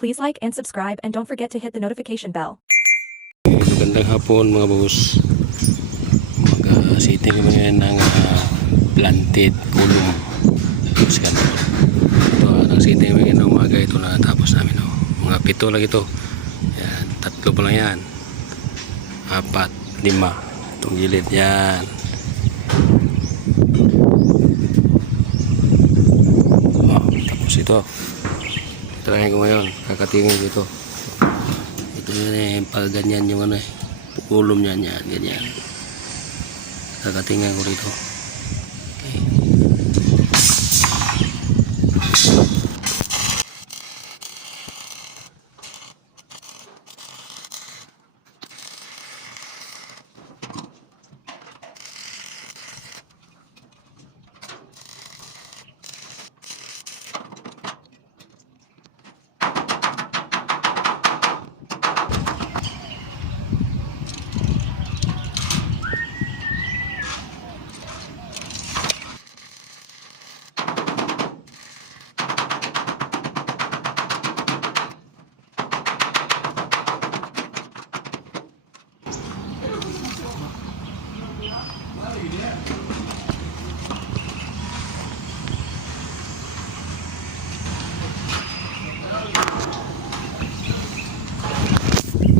Please like and subscribe and don't forget to hit the notification bell. Magandang hapon mga boss. Mag-sitting kami ngayon ng planted kulong. Ito, nag-sitting kami ngayon ng umaga. Ito na tapos namin. Oh. Mga 7 lang ito. Yan, 3 pa lang yan. 4, 5. Itong gilid yan. Oh, tapos ito. Try ko ngayon. Kakatingin ko ito. Ito yun pag ganyan yung kulom niyan yan, ganyan. Kakatingin ko rito. Okay.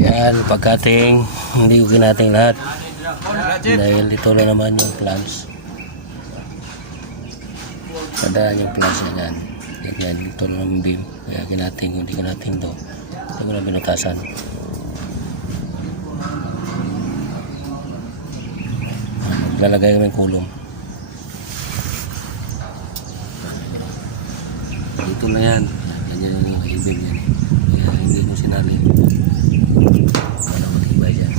Yan, pagkating hindi ko kinating lahat dahil ito lang naman yung plants. Kadaan yung plants na yan. Yan, ito lang yung beam. Kaya kinating, hindi kinating to. Ito ko lang binutasan. Maglalagay kami ng kulong. Dito na yan. Ganyan yung beam yan. Kaya hindi ko sinali. Para matibay dyan.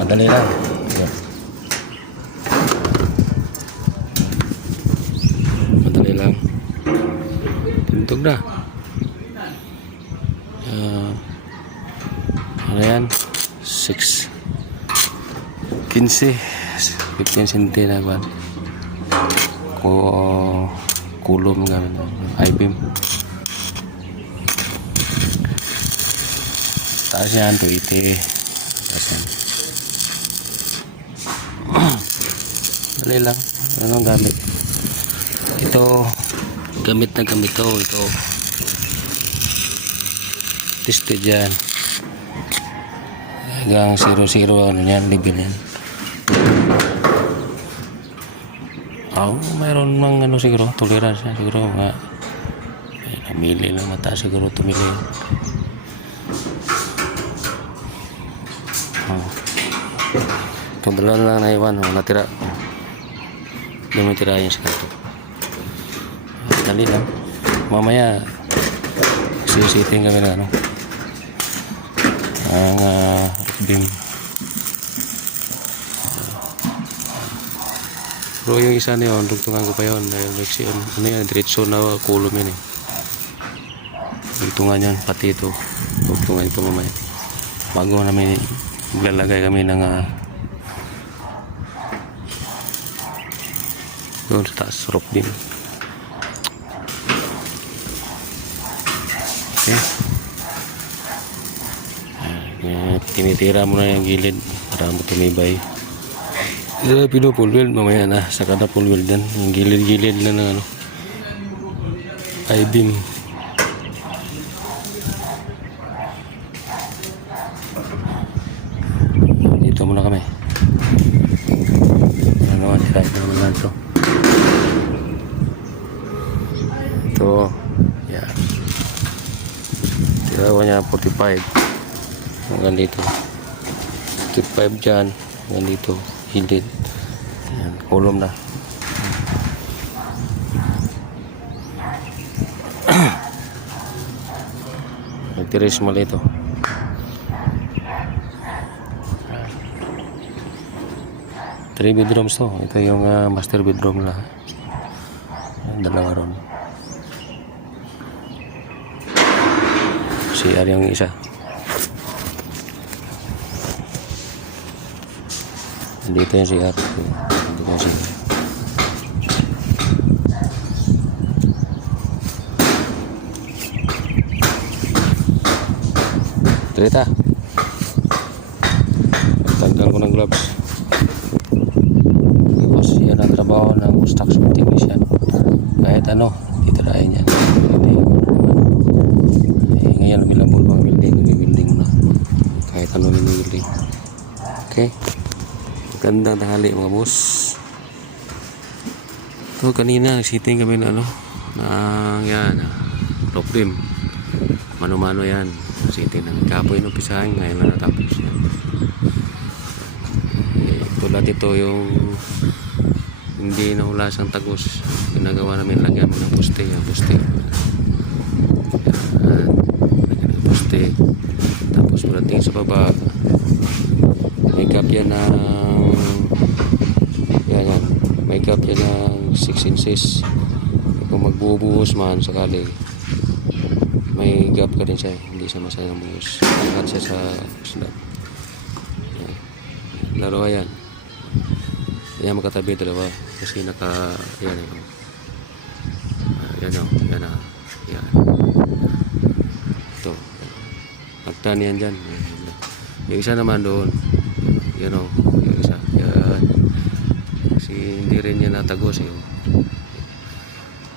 Madali lang. Yan. Madali lang. Tuntog na. Ano yan? 6 15 cm na ba? Kulom gamit I-beam. Taas yan 280. Taas yan. Dali lang. Anong gamit? Ito gamit na gamit to. Ito tested yan. Hanggang 0-0 ano yan, level yan. Mayroon mang siguro, tolerance yan siguro mga namili lang mataas siguro tumili. Ito dalawa lang na iwan, natira. Hindi mo tirahin sa kanto. Dali lang. Mamaya sisiting kami na ang beam. Pero yung isa na yun, dugtungan ko pa yun dahil ano yan, diretso na kulom yun dugtungan yan, pati ito dugtungan ito mamaya bago namin maglalagay kami ng Doon sa taas, rock din. Okay. Tinitira mo na yung gilid para mo tumibay. Pinupulweld mamaya na. Saka na pulweld yan. Yung gilid-gilid na ng ano. I-beam. Dito muna kami. Ano naman, kahit naman lang ito. Ito. Yan. Tira ko niya 45. Hanggang dito. 45 dyan. Hanggang dito. Hilid. Yan. Kulom na. Nagtiris mali ito. 3 bedrooms to. Ito yung master bedroom na. Dalawa ron. CR yung isa. Dito yung CR. Dito yung CR. Trita. Tanggal ko ng gloves. Tapos yan ang trabaho ng construction technician. Kahit ano, titirahin yan. Ngayon, bilabol mga building mo na. Kahit ano building. Okay. Gandang tanghali mga boss. Ito kanina, nag-sitting kami na ano. Yan. Rock beam. Mano-mano yan. Sitting ng kapoy ng pisahan. Ngayon na natapos yan. Tulad ito yung hindi nahulas ang tagos. Ginagawa namin lagyan ng poste. Yan, poste. Lagyan ng poste. Tapos mulating sa baba. Make up yan ng yan. Make up yan ng 6 inches. Kung magbubuhos man sakali, may gap ka rin siya. Hindi siya masayang buhos. Lahat siya sa slab. Laro yan. Yan magkatabi dalawa. Kasi naka yan o. Yan. Ito. Nagtan yan dyan. Yung isa naman doon. Yan o. Yung isa. Yan. Kasi hindi rin yan natagos eh.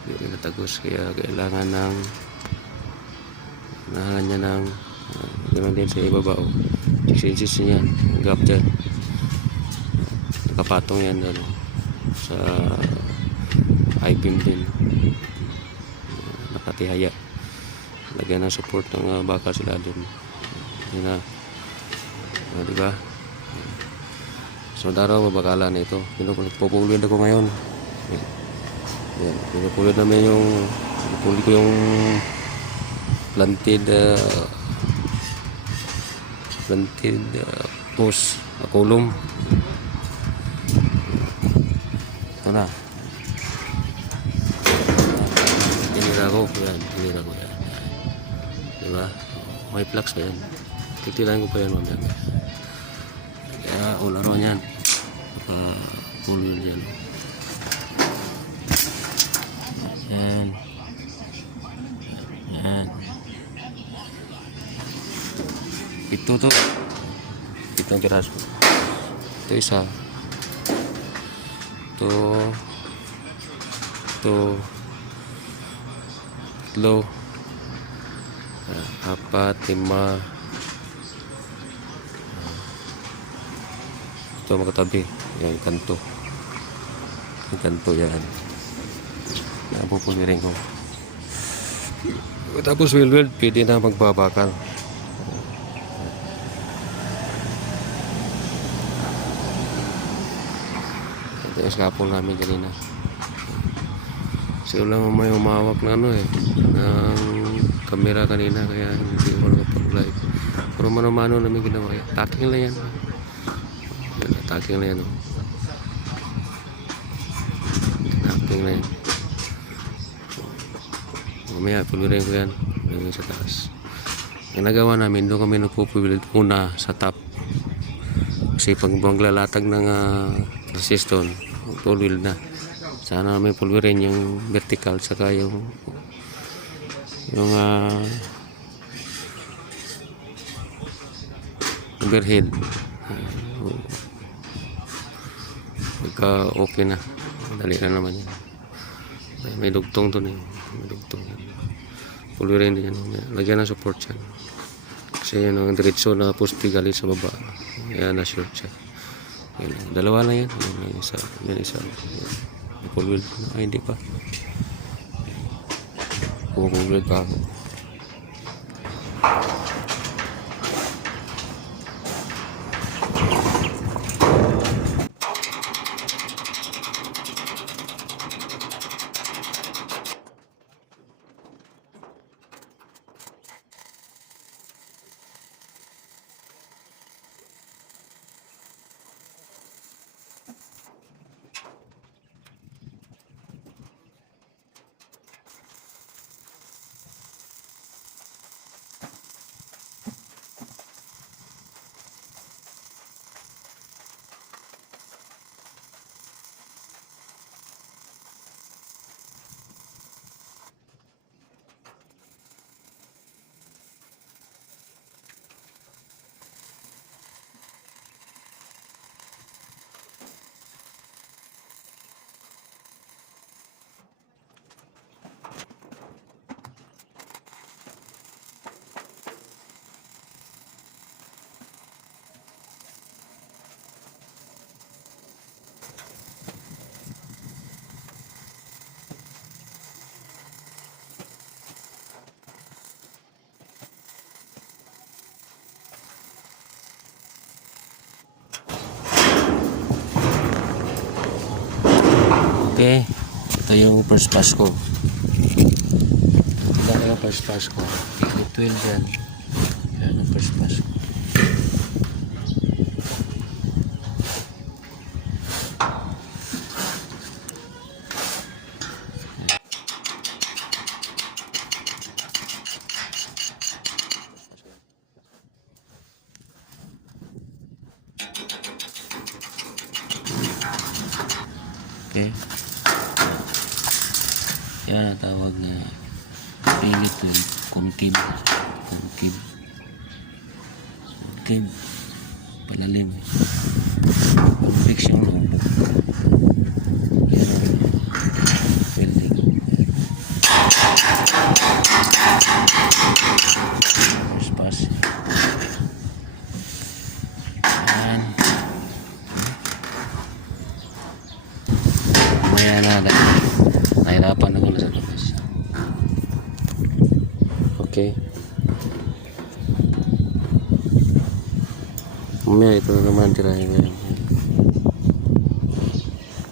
Hindi rin natagos. Kaya kailangan ng nahangan niya ng ganoon din sa ibaba o. 6 inches niya. Gap dyan. Nakapatong yan ano, sa I-beam din. Nakatihaya. Lagyan ng support ng bakal sila dun. Yun na. Diba? So daraw mabakalan ito. Pinupulid ako ngayon. Yan. Pinupulid namin yung pinupulid ko yung planted post kolom. Ito na. Tinira ko yan. Diba? May flux pa yan. Titirahin ko pa yan mamaya. Kaya ularo yan. Pulil yan. Yan. Ito to. Itong piraso. Ito isa. Ito. Tatlo. 4, 5. Ito makatabi. Yan, kanto. Yung kanto yan. Napupulirin ko. Tapos wheel, pwede na magbabakal. Ito yung skapol namin kanina. Kasi wala may umawak na ano eh, ng kamera kanina, kaya hindi ko nakapag-live. Pero mano-mano namin ginawa. Taking lang yan. Taking lang yan. Taking lang yan. Mamaya pulurin ko yan. Yung sa taas. Ang nagawa namin, doon kami nagpupulit una sa top. Kasi pag maglalatag ng resistor, full wheel na. Sana may pulverin yung vertical saka yung overhead. Pagka okay na, madali na naman yun. May dugtong to na yun. May dugtong. Pulverin din yan. Lagyan ng support yan. Kasi yan ang diretso na poste galing sa baba. Yan na short siya. Yan. Dalawa na yan. Yan isa. Yan isa. Pulverin. Ay, hindi pa. Pulverin pa ako. Okay, ito yung first pass ko. Ito yung first pass ko. Ito 12 yan. Yan yung first pass ko. Okay. Yan ang tawag na pilit to concave. Concave. Concave. Palalim. Convex yung loob. Yan ang welding. First pass. Yan. Maya na nahirapan ako na sa labas. Okay. Mamaya ito na naman tirahin ko yan.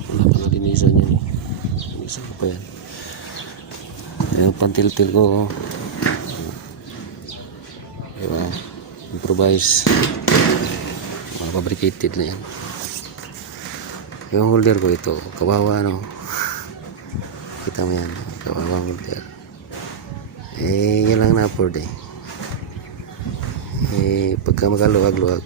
Wala pa nalinisan yan eh. Linisan ko pa yan. Yung pantil-til ko. Diba? Improvise. Mga fabricated na yan. Yung holder ko ito, kawawa no. Kita mo yan, kawawa holder. Yan lang na-afford eh. Pagka magaluwag-luwag,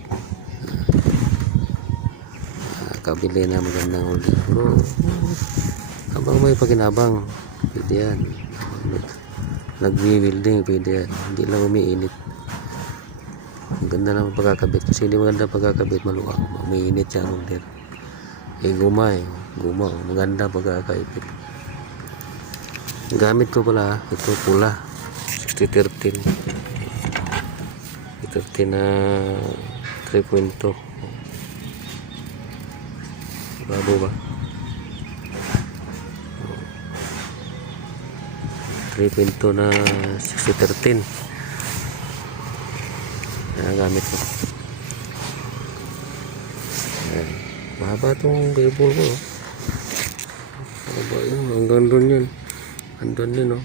kabili na magandang holder. Pero, habang may pakinabang, pwede yan. Nag-welding, pwede yan. Hindi lang umiinit. Maganda naman pagkakabit. Kasi hindi maganda pagkakabit, maluwag. Umiinit siya holder. Guma eh. Guma. Maganda pagkakaipit. Gamit ko pala. Ito pula. 6013. 13 na 3.2. Babo ba? 3.2 na 6013. Gamit ko. Ayan. Mahaba itong cable ko. Mahaba yun. Hanggang doon yun. Hanggang yun.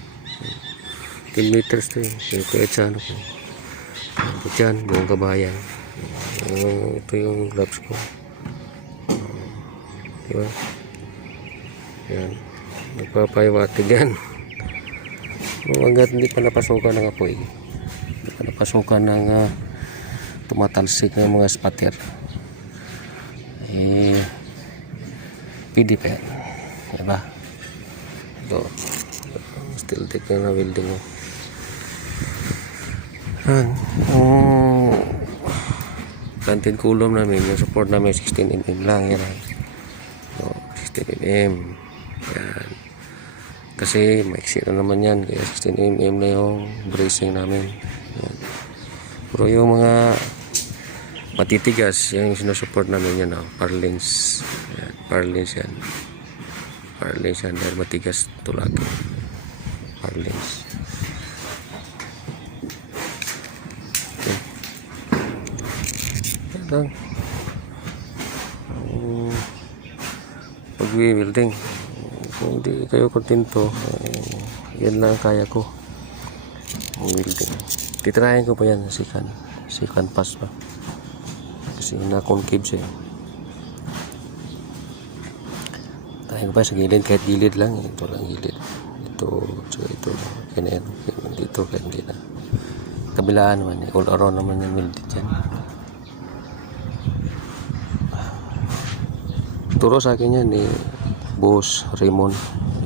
10 meters to yun. Yung kahit sa ano ko. Ito dyan. Buong kabayan. Ito yung gloves ko. Diba? Yan. Nagpapaiwatig yan. Hanggat hindi pa napasukan ng apoy. Hindi pa napasukan ng tumatalsik ng mga spatter. Pwede pa yan. Diba? Ito. Steel deck na welding. Yan. Planted column namin, yung support namin 16mm lang. Yan. So, 16mm. Yan. Kasi maiksi na naman yan. Kaya 16mm na yung bracing namin. Yan. Pero yung mga matitigas, yung sinusupport namin yan. Parlins. Yan. Parlins yan. Parlins yan. Dahil matigas tulagi. Parlins. Okay. Yan lang. Pag-welding. Kung hindi kayo kontento, yan lang kaya ko. Welding. Titrayan ko pa yan si canvas pa. Kasi na-concave siya. Tayo ko pa sa gilid, kahit gilid lang. Ito lang gilid. Ito, ito. Yan. Dito, kahit hindi na. Kabilaan naman. All around naman yung welded yan. Turo sa akin yan Boss Raymond.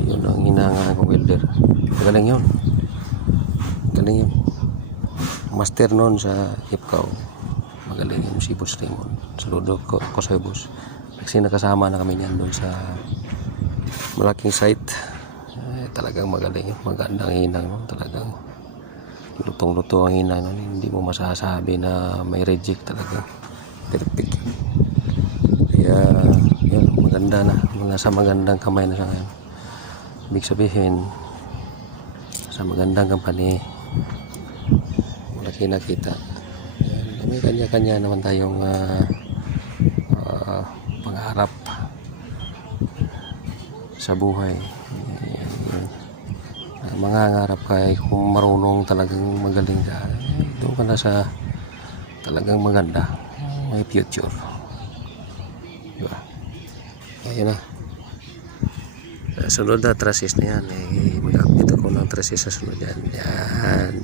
Yun ang hinanga kong welder. Magaling yun. Magaling yun. Master noon sa Ipkaw. Magaling yun si Boss Raymond. Saludo ko sa boss. Kasi nakasama na kami niyan doon sa malaking site. Talagang magaling yun. Magandang hinang nun. Talagang lutong-luto ang hinang nun. Hindi mo masasabi na may reject talaga. Perfect. Kaya yun, maganda na. Nasa magandang kamay na siya ngayon. Ibig sabihin, sa magandang company, malaki nakita. May kanya-kanya naman tayong pangarap sa buhay. Mangangarap ka kung marunong talagang magaling ka. Doon ka na sa talagang maganda. May future. Diba? Ayun na. Sunod na trusses na yan. Mag-update ako ng trusses sa sunod yan.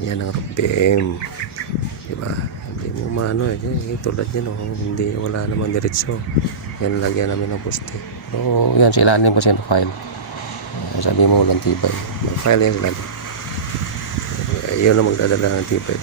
Yan ang rock beam. Diba? Hindi mo maano tulad yan. Hindi, wala naman diretso. Yan lagyan namin ng poste. So, yan sila din pa siya ng file. Sabi mo walang tibay. Mag-file yan sila. Yun na magdadala ng tibay.